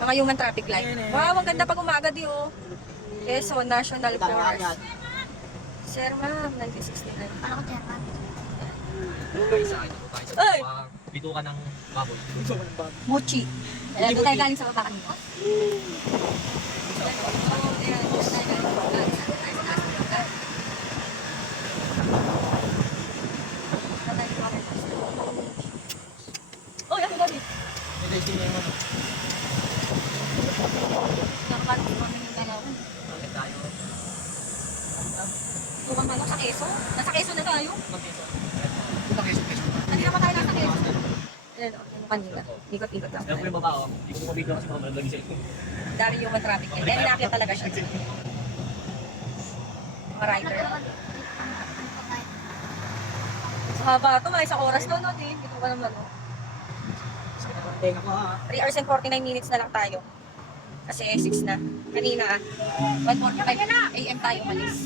Mga human traffic light. Wow, ang ganda pag umaga di oh. Quezon National Forest. Sir ma'am, 1969. Ano ko German? Ay! Bituka ng baboy. Mochi. Ayan, doon tayo galing sa baba kanina. Oh, yan ba? Nakakalit kami ng dalawa. Bakit tayo? Tukang manok sa keso? Nasa keso na tayo? Punta kayo sa Quezon. Hindi naman tayo nasa keso. Ayan o, yung kanina. Ikot-ikot lang. Alam ko yung baba ko. Hindi ko mabigyan kasi mga malaglag siya. Dami yung traffic niya. Kaya inakit talaga siya. Mga rider. Sa haba ito, may isang oras doon. No? Dito ka naman. No? Tenga ko ha. 3 hours and 49 minutes na lang tayo. Kasi 6 na. Kanina 1:45 AM tayo malis.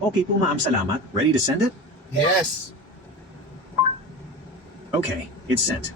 Okay po ma'am, salamat. Ready to send it? Yes. Okay, it's sent.